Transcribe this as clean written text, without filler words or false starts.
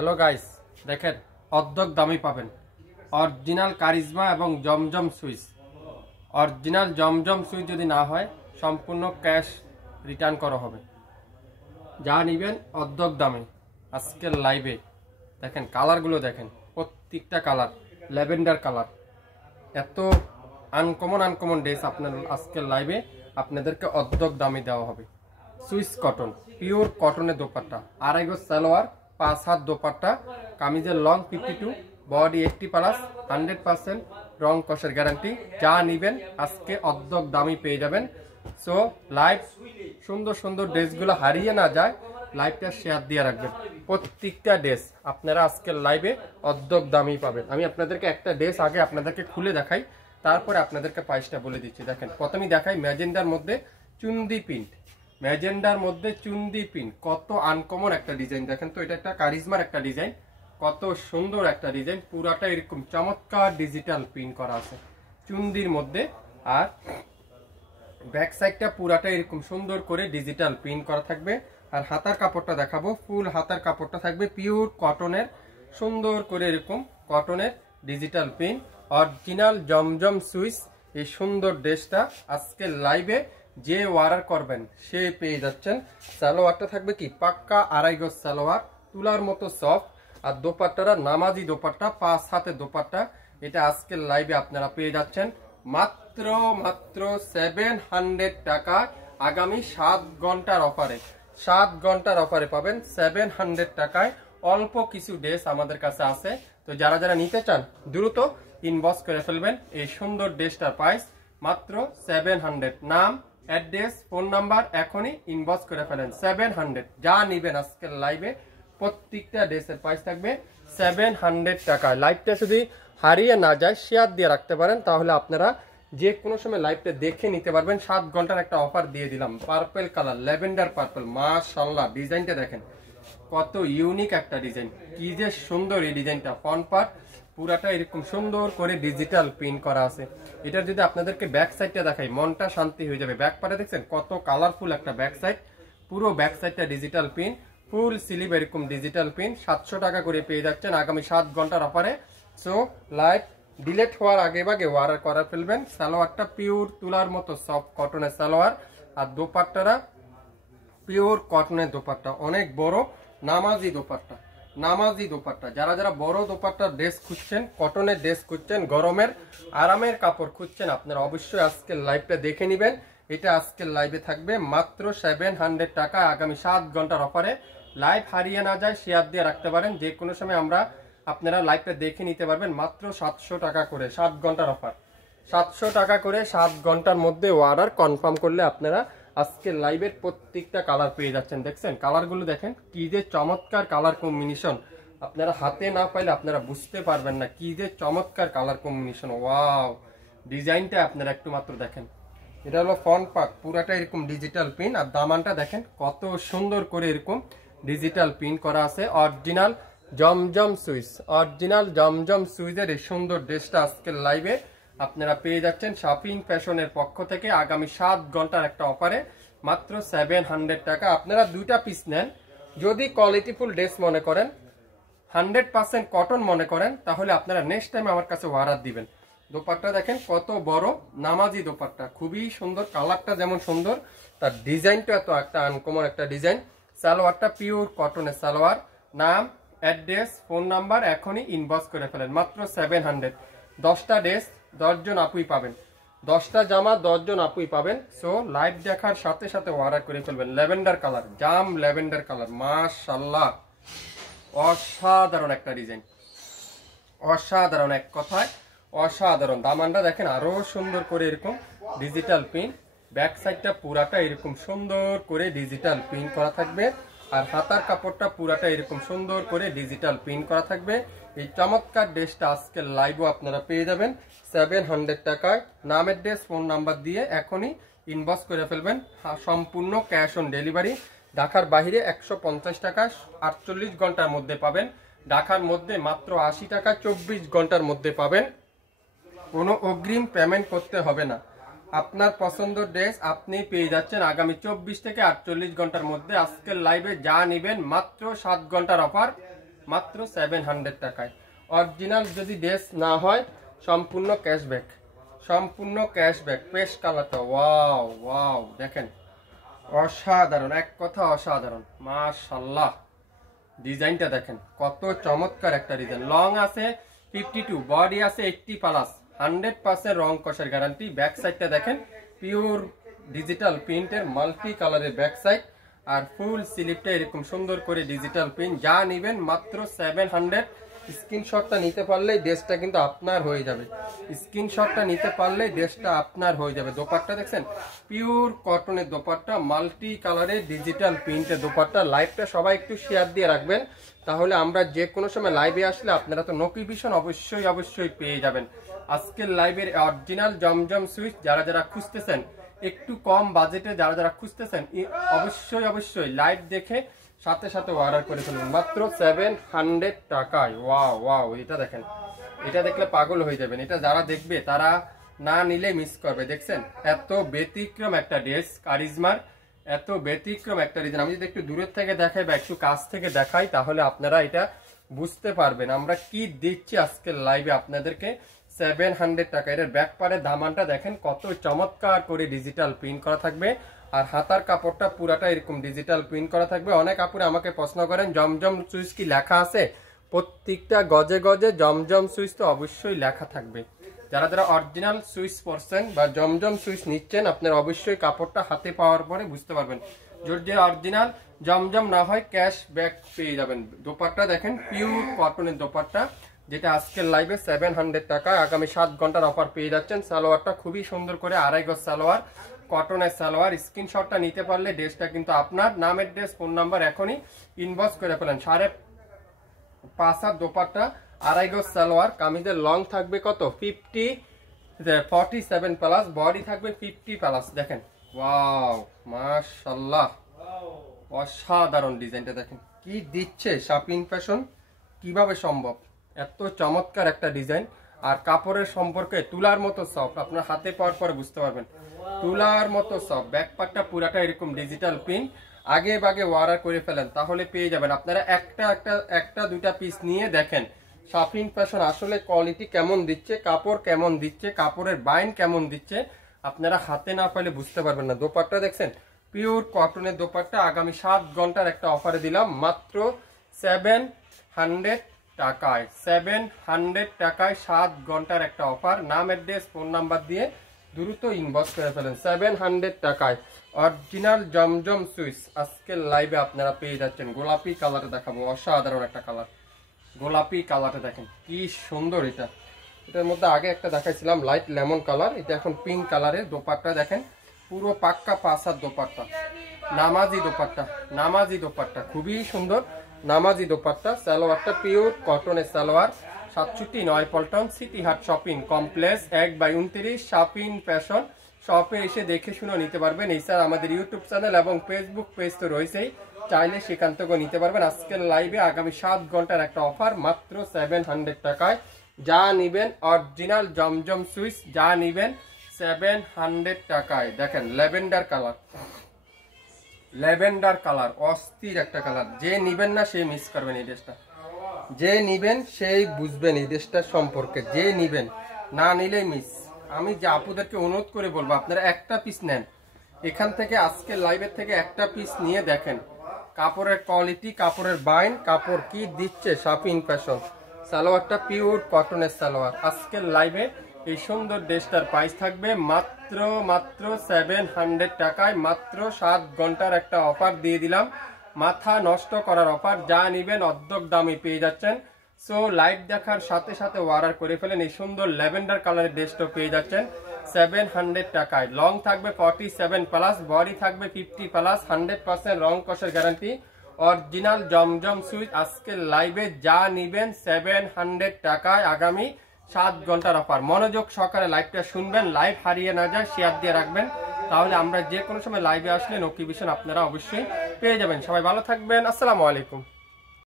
Hello guys, দেখেন অর্ধেক দামই পাবেন অরিজিনাল কারিজমা এবং জমজম সুইচ। অরিজিনাল জমজম সুইচ যদি না হয় সম্পূর্ণ ক্যাশ রিটার্ন করা হবে। যা নেবেন অর্ধেক দামে। আজকের লাইভে দেখেন কালারগুলো, দেখেন প্রত্যেকটা কালার ল্যাভেন্ডার কালার। এত আনকমন ড্রেস আপনার আজকের লাইভে আপনাদেরকে অর্ধেক দামে দেওয়া হবে। সুইস কটন, পিওর কটনের দোপাট্টা, 2.5 গজ সালোয়ার, 5 হাত দোপাট্টা, কামিজের লং 52, বডি 80+, 100% রং কষের গ্যারান্টি। যা নিবেন আজকে অর্ধেক দামই পেয়ে যাবেন। সো লাইভ সুন্দর ড্রেসগুলো হারিয়ে না যায়, লাইভটা শেয়ার দিয়ে রাখবেন। প্রত্যেকটা ড্রেস আপনারা আজকের লাইভে অর্ধেক দামই পাবেন। আমি আপনাদেরকে একটা ড্রেস আগে আপনাদেরকে খুলে দেখাই, তারপরে আপনাদেরকে প্রাইসটা বলে দিচ্ছি। দেখেন প্রথমেই দেখাই ম্যাজেন্ডার মধ্যে চুন্দি প্রিন্ট। ম্যাজেন্ডার মধ্যে চুন্দি প্রিন্ট, কত আনকমন একটা ডিজাইন। দেখেন তো, এটা একটা কারিজমার একটা ডিজাইন, কত সুন্দর একটা ডিজাইন। পুরাটা এরকম চমৎকার ডিজিটাল প্রিন্ট করা আছে চুন্দির মধ্যে। আর ব্যাক সাইডটা পুরাটা এরকম সুন্দর করে ডিজিটাল প্রিন্ট করা থাকবে। আর হাতার কাপড়টা দেখাবো, ফুল হাতার কাপড়টা থাকবে পিওর কটনের, সুন্দর করে এরকম কটনের ডিজিটাল প্রিন্ট। অরিজিনাল জমজম সুইচ। এই সুন্দর ড্রেসটা আজকে লাইভে যে অর্ডার করবেন সে পেয়ে যাচ্ছেন। সালোয়ারটা থাকবে কি পাক্কা 2.5 গজ সালোয়ার, তুলার মতো সফট। আর দোপাট্টাটা নামাজি দোপাট্টা, 5 হাতের দোপাট্টা। এটা আজকের লাইভে আপনারা পেয়ে যাচ্ছেন মাত্র 700 টাকা। আগামী 7 ঘন্টার অফারে, 7 ঘন্টার অফারে পাবেন 700 টাকায়। অল্প কিছু ড্রেস আমাদের কাছে আছে, তো যারা নিতে চান দ্রুত ইনবক্স করে ফেলবেন। এই সুন্দর ড্রেসটার প্রাইস মাত্র 700। নাম, অ্যাড্রেস, ফোন নাম্বার এখনই ইনবক্স করে ফেলেন। 700 যা নিবেন আজকের লাইভে প্রত্যেকটা ড্রেসের প্রাইস থাকবে 700 টাকা। লাইভটা যদি হারিয়ে না যায় শেয়ার দিয়ে রাখতে পারেন, তাহলে আপনারা যে কোনো সময় লাইভটা দেখে নিতে পারবেন। 7 ঘন্টার একটা অফার দিয়ে দিলাম। পার্পল কালার, ল্যাভেন্ডার পার্পল, মাশাআল্লাহ ডিজাইনটা দেখেন কত ইউনিক একটা ডিজাইন। কি যে সুন্দর এই ডিজাইনটা। ফ্রন্ট পার্ট পুরাটা এরকম সুন্দর করে ডিজিটাল প্রিন্ট করা আছে। এটার যদি আপনাদেরকে ব্যাক সাইডটা দেখাই মনটা শান্তি হয়ে যাবে। ব্যাক পার্টে দেখছেন কত কালারফুল একটা ব্যাক সাইড, পুরো ব্যাক সাইডটা ডিজিটাল প্রিন্ট, ফুল স্লিভ এরকম ডিজিটাল প্রিন্ট। 700 টাকা করে পেয়ে যাচ্ছেন আগামী 7 ঘন্টার অফারে। সো লাইভ ডিলেট হওয়ার আগে ভাগে অর্ডার করে ফেলবেন। সালোয়ারটা পিওর তুলার মতো সফট কটনের সালোয়ার, আর দোপাট্টারা পিওর কটনের দোপাট্টা, অনেক বড় নামাজি দোপাট্টা। নামাজি দোপাট্টা, যারা বড় দোপাট্টা ড্রেস খুঁজছেন, কটনের ড্রেস খুঁজছেন, গরমের আরামের কাপড় খুঁজছেন, আপনারা অবশ্যই আজকের লাইভটা দেখে নেবেন। এটা আজকের লাইভে থাকবে মাত্র 700 টাকা আগামী 7 ঘন্টার অফারে। লাইভ হারিয়ে না যায় শেয়ার দিয়ে রাখতে পারেন। যে কোনো সময় আপনারা লাইভটা দেখে নিতে পারবেন মাত্র 700 টাকা করে। 7 ঘন্টার অফার 700 টাকা করে। 7 ঘন্টার মধ্যে অর্ডার কনফার্ম করলে আপনারা আজকে লাইভের প্রত্যেকটা কালার পেয়ে যাচ্ছেন। দেখছেন কালারগুলো, দেখেন কি যে চমৎকার কালার কম্বিনেশন। আপনারা হাতে না পাইলে আপনারা বুঝতে পারবেন না কি যে চমৎকার কালার কম্বিনেশন। ওয়াও, ডিজাইনটা আপনারা একটু মাত্র দেখেন। এটা হলো ফ্রন্ট পার্ট, পুরাটা এরকম ডিজিটাল প্রিন্ট। আর দামানটা দেখেন কত সুন্দর করে এরকম ডিজিটাল প্রিন্ট করা আছে। অরিজিনাল জমজম সুইচ, অরিজিনাল জমজম সুইচের এই সুন্দর ড্রেসটা আজকের লাইভে আপনারা পেয়ে যাচ্ছেন শাপিং ফ্যাশনের পক্ষ থেকে আগামী 7 ঘন্টার একটা অফারে মাত্র 700 টাকা। আপনারা 2টা পিস নেন, যদি কোয়ালিটিফুল ড্রেস মনে করেন, 100% কটন মনে করেন, তাহলে আপনারা নেক্সট টাইম আমার কাছে অর্ডার দিবেন। দোপাট্টা দেখেন কত বড় নামাজি দোপাট্টা, খুবই সুন্দর। কালারটা যেমন সুন্দর, তার ডিজাইনটা এত একটা আনকমন একটা ডিজাইন। সালোয়ারটা পিওর কটনের সালোয়ার। নাম, অ্যাড্রেস, ফোন নাম্বার এখনই ইনবক্স করে ফেলেন। মাত্র 700। 10টা ড্রেস 10 জন আপুই পাবেন, 10টা জামা 10 জন আপুই পাবেন। সো লাইভ দেখার সাথে সাথে অর্ডার করে ফেলবেন। ল্যাভেন্ডার কালার, জাম ল্যাভেন্ডার কালার, মাশাআল্লাহ অসাধারণ একটা ডিজাইন, অসাধারণ, এক কথায় অসাধারণ। দামানটা দেখেন আরো সুন্দর করে এরকম ডিজিটাল প্রিন্ট। ব্যাক সাইডটা পুরাটা এরকম সুন্দর করে ডিজিটাল প্রিন্ট করা থাকবে। আর হাতার কাপড়টা পুরাটা এরকম সুন্দর করে ডিজিটাল প্রিন্ট করা থাকবে। এই চমৎকার ড্রেসটা আজকের লাইভও আপনারা পেয়ে যাবেন 700 টাকায়। নাম, অ্যাড্রেস, ফোন নাম্বার দিয়ে এখনই ইনবক্স করে ফেলবেন। সম্পূর্ণ ক্যাশ অন ডেলিভারি। ঢাকার বাইরে 150 টাকা 48 ঘন্টার মধ্যে পাবেন। ঢাকার মধ্যে মাত্র 80 টাকা 24 ঘন্টার মধ্যে পাবেন। কোনো অগ্রিম পেমেন্ট করতে হবে না। আপনার পছন্দের ড্রেস আপনি পেয়ে যাচ্ছেন আগামী 24 থেকে 48 ঘন্টার মধ্যে। আজকের লাইভে যা নেবেন মাত্র 7 ঘন্টার অফার মাত্র 700 টাকায়। অরিজিনাল যদি ড্রেস না হয় সম্পূর্ণ ক্যাশব্যাক, সম্পূর্ণ ক্যাশব্যাক। পেশ কালারটা ওয়াও ওয়াও, দেখেন অসাধারণ, এক কথা অসাধারণ, মাশাআল্লাহ। ডিজাইনটা দেখেন কত চমৎকার একটা ডিজাইন। লং আছে 52, বডি আছে 80 প্লাস, 100% রং কষের গ্যারান্টি। ব্যাক সাইডটা দেখেন পিওর ডিজিটাল প্রিন্টের মাল্টি কালারের ব্যাক সাইড, আর ফুল স্লিপটা এরকম সুন্দর করে ডিজিটাল প্রিন্ট। যা নেবেন মাত্র 700। স্ক্রিনশটটা নিতে পারলেই ড্রেসটা কিন্তু আপনার হয়ে যাবে, স্ক্রিনশটটা নিতে পারলেই ড্রেসটা আপনার হয়ে যাবে। দোপাট্টা দেখছেন পিওর কটনের দোপাট্টা, মাল্টি কালারের ডিজিটাল প্রিন্টের দোপাট্টা। লাইভটা সবাই একটু শেয়ার দিয়ে রাখবেন, তাহলে আমরা যে কোনো সময় লাইভে আসলে আপনারা তো নোটিফিকেশন অবশ্যই অবশ্যই পেয়ে যাবেন। আজকের লাইভের অরিজিনাল জমজম সুইচ যারা যারা খুঁজতেছেন, একটু কম বাজেটে যারা যারা খুঁজতেছেন, অবশ্যই অবশ্যই লাইভ দেখে সাথে সাথে অর্ডার করে ফেলুন মাত্র 700 টাকায়। ওয়াও ওয়াও, এটা দেখেন, এটা দেখলে পাগল হয়ে যাবেন। এটা যারা দেখবে তারা না নিলে মিস করবে। দেখছেন এত ব্যতিক্রম একটা ড্রেস, কারিজমার এত ব্যতিক্রম একটা ডিজাইন। আমি যদি একটু দূরের থেকে দেখাই বা একটু কাছ থেকে দেখাই তাহলে আপনারা এটা বুঝতে পারবেন আমরা কি দিচ্ছি আজকের লাইভে আপনাদেরকে। 700 টাকা। এর ব্যাক পারের দামানটা দেখেন কত চমৎকার করে ডিজিটাল প্রিন্ট করা থাকবে, আর হাতার কাপড়টা পুরাটা এরকম ডিজিটাল প্রিন্ট করা থাকবে। অনেক আপুরে আমাকে প্রশ্ন করেন জমজম সুইচ কি লেখা আছে? প্রত্যেকটা গজে গজে জমজম সুইচ তো অবশ্যই লেখা থাকবে। যারা যারা অরিজিনাল সুইচ পরছেন বা জমজম সুইচ নিচ্ছেন, আপনারা অবশ্যই কাপড়টা হাতে পাওয়ার পরে বুঝতে পারবেন। যদি অরিজিনাল জমজম না হয় ক্যাশ ব্যাক পেয়ে যাবেন। দোপাট্টা দেখেন পিওর কটনের দোপাট্টা, যেটা আজকের লাইভে 700 টাকা। আগামী 7 ঘন্টার অফার পেয়ে যাচ্ছেন। সালোয়ারটা খুবই সুন্দর করে আড়াই গজ সালোয়ার, কটনের সালোয়ার। স্ক্রিনশটটা নিতে পারলে ড্রেসটা কিন্তু আপনার। নামের ড্রেস, ফোন নাম্বার এখনই ইনবক্স করে ফেলেন। 5.5 দোপাট্টা, আড়াই গজ সালোয়ার। কামিজের লং থাকবে কত 47 প্লাস, বডি থাকবে 50 প্লাস। দেখেন ওয়াও মাশাআল্লাহ, অসাধারণ ডিজাইনটা দেখেন কি দিচ্ছে শাপিং ফ্যাশন। কিভাবে সম্ভব এত চমৎকার একটা ডিজাইন, আর কাপড়ের সম্পর্কে তুলার মতো সফট। আপনার হাতে পাওয়ার পরে বুঝতে পারবেন তুলার মতো সফট। ব্যাক পার্টটা পুরাটা এরকম ডিজিটাল প্রিন্ট। আগে বাগে অর্ডার করে ফেলেন তাহলে পেয়ে যাবেন। আপনারা একটা দুইটা পিস নিয়ে দেখেন শাপিং ফ্যাশন আসলে কোয়ালিটি কেমন দিচ্ছে, কাপড় কেমন দিচ্ছে, কাপড়ের বাইন কেমন দিচ্ছে, আপনারা হাতে না পেলে বুঝতে পারবেন না। দোপাট্টা দেখছেন পিওর কটনের দোপাট্টা। আগামী 7 ঘন্টার একটা অফারে দিলাম মাত্র 700 টাকায়। 700 টাকায় 7 ঘন্টার একটা অফার। নাম, অ্যাড্রেস, ফোন নাম্বার দিয়ে দ্রুত ইনবক্স করে ফেলেন। 700 টাকায় অরিজিনাল জমজম সুইচ আজকের লাইভে আপনারা পেয়ে যাচ্ছেন। গোলাপি কালারে দেখাবো, অসাধারণ একটা কালার। গোলাপি কালারটা দেখেন কি সুন্দর। এটার মধ্যে আগে একটা দেখাইছিলাম লাইট লেমন কালার, এটা এখন পিঙ্ক কালারের। দোপাট্টা দেখেন পুরো পাক্কা 5 দোপাট্টা, নামাজি দোপাট্টা, নামাজি দোপাট্টা খুবই সুন্দর নামাজি দোপাট্টা। সালোয়ারটা পিওর কটনের সালোয়ার। 67 পল্টন সিটি হাট শপিং কমপ্লেক্স 1/29 শাপিং ফ্যাশন শপে এসে দেখে শুনে নিতে পারবেন। এছাড়া আমাদের ইউটিউব চ্যানেল এবং ফেসবুক পেজ তো রয়েছেই, চাইলে সেখান থেকে নিতে পারবেন। আজকের লাইভে আগামী 7 ঘন্টার একটা অফার মাত্র 700 টাকায়। যা নিবেন অরিজিনাল জমজম সুইচ, যা নিবেন 700 টাকায়। দেখেন ল্যাভেন্ডার কালার, ল্যাভেন্ডার কালার অস্থির একটা কালার। যে নিবেন না সে মিস করবেন এই ড্রেসটা, যে নিবেন সেই বুঝবেন এই ড্রেসটার সম্পর্কে। যে নিবেন, না নিলেই মিস। আমি যে আপুদেরকে অনুরোধ করে বলবো আপনারা একটা পিস নেন এখান থেকে, আজকের লাইভের থেকে একটা পিস নিয়ে দেখেন কাপড়ের কোয়ালিটি, কাপড়ের বাইন, কাপড় কি দিচ্ছে শাপিং ফ্যাশন। সালোয়ারটা পিওর কটনের সালোয়ার। আজকের লাইভে এই সুন্দর ড্রেসটার প্রাইস থাকবে মাত্র 700 টাকায়। মাত্র 7 ঘন্টার একটা অফার দিয়ে দিলাম, মাথা নষ্ট করার অফার। যা নিবেন অর্ধেক দামে পেয়ে যাচ্ছেন। সো লাইভ দেখার সাথে সাথে অর্ডার করে ফেলেন। এই সুন্দর ল্যাভেন্ডার কালারের ড্রেসটা পেয়ে যাচ্ছেন 700 টাকায়। লং থাকবে 47 প্লাস, বডি থাকবে 50 প্লাস, 100% রং কষের গ্যারান্টি। অরিজিনাল জমজম সুইচ আজকের লাইভে যা নিবেন 700 টাকায়। আগামী 7 ঘন্টার অফার। মনোযোগ সহকারে লাইভটা শুনবেন, লাইভ হারিয়ে না যায়, শেয়ার দিয়ে রাখবেন, তাহলে আমরা যে কোনো সময় লাইভে আসলে নোটিফিকেশন আপনারা অবশ্যই পেয়ে যাবেন। সবাই ভালো থাকবেন, আসসালামু আলাইকুম।